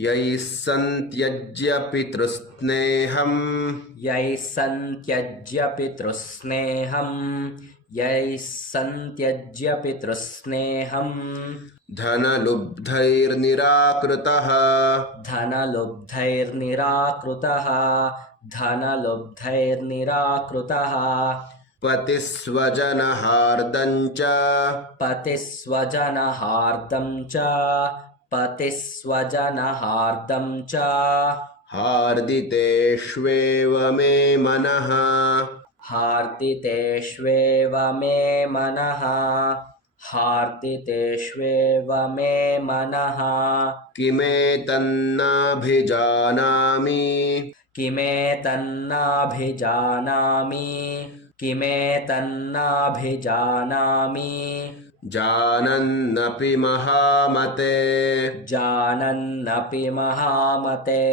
यैः सन्त्यज्य पितृस्नेहं यैः सन्त्यज्य पितृस्नेहं यैः सन्त्यज्य पितृस्नेहं धनलुब्धैर्निराकृतः धनलुब्धैर्निराकृतः धनलुब्धैर्निराकृतः पतिस्वजनहार्दं च पतिस्वजनहार्दं च पतिस्वजनहार्दं च हार्दितेष्वेव मे मनः हार्दितेष्वेव मे मनः हार्दितेष्वेव मे मनः किमेतन्नाभिजानामि किमेतन्नाभिजानामि किमेतन्नाभिजानामि जानन्नपि महामते जानन्नपि महामते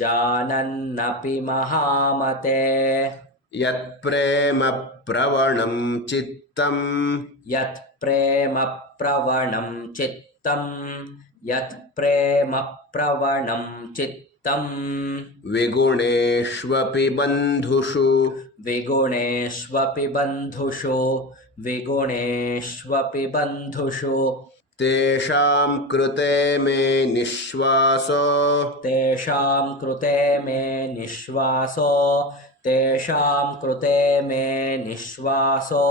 जानन्नपि महामते यत्प्रेम प्रवणं चित्तं यत्प्रेमप्रवणं चित्तं यत्प्रेमप्रवणं चित्तं विगुणेष्वपि बन्धुषु विगुणेष्वपि बन्धुषु विगुणेष्वपि बन्धुषु तेषां कृते मे निःश्वासो तेषां कृते मे निःश्वासो तेषां कृते मे निःश्वासो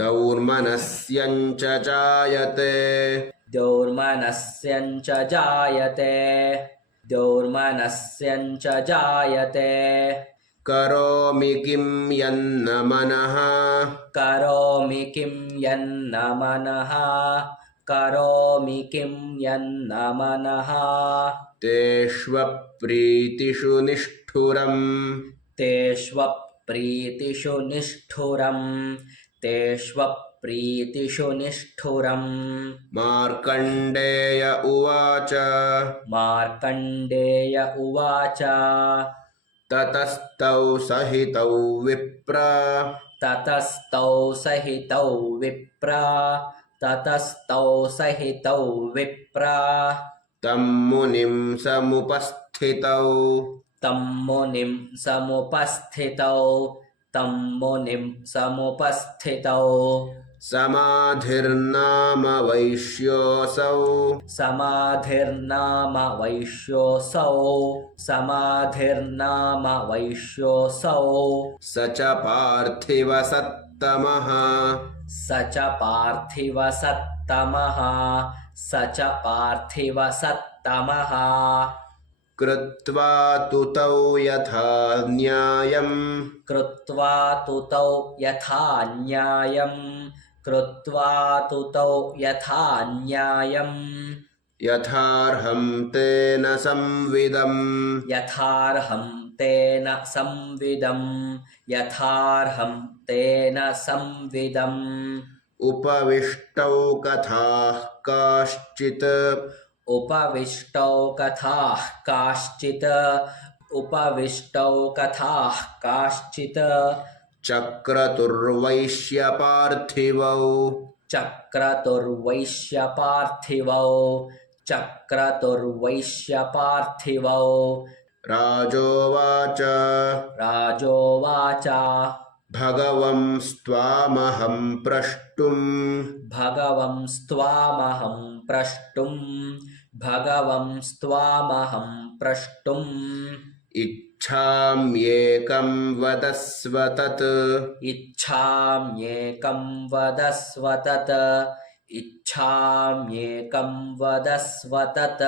दौर्मनस्यञ्च जायते दौर्मनस्यञ्च जायते दौर्मनस्यञ्च जायते करोमि किं यन्न मनः करोमि किं यन्न मनः करोमि किं यन्न मनः तेष्वप्रीतिषु निष्ठुरम् तेष्वप्रीतिषु निष्ठुरम् तेष्वप्रीतिषु निष्ठुरम् मार्कण्डेय उवाच मार्कण्डेय उवाच ततस्तौ सहितौ विप्र ततस्तौ सहितौ विप्र ततस्तौ सहितौ विप्र तं मुनिं समुपस्थितौ तं मुनिं समुपस्थितौ तं मुनिं समुपस्थितौ समाधिर्नाम वैश्योऽसौ समाधिर्नाम वैश्योऽसौ समाधिर्नाम वैश्योऽसौ स च पार्थिवसत्तमः स च पार्थिवसत्तमः स च पार्थिवसत्तमः कृत्वा तुतौ यथा न्यायम् कृत्वा तुतौ यथा न्यायम् कृत्वा तुतौ यथा न्यायम् यथार्हं तेन संविदम् यथार्हं तेन संविदम् यथार्हं तेन संविदम् उपविष्टौ कथाः काश्चित् उपविष्टौ कथाः काश्चित् उपविष्टौ कथाः काश्चित् चक्रतुर्वैश्यपार्थिवौ चक्रतुर्वैश्यपार्थिवौ चक्रतुर्वैश्यपार्थिवौ राजोवाच राजोवाच भगवंस्त्वामहं प्रष्टुम् भगवंस्त्वामहं प्रष्टुम् भगवंस्त्वामहं प्रष्टुम् इच्छाम्येकं वदस्व तत् इच्छाम्येकं वदस्व तत् इच्छाम्येकं वदस्व तत्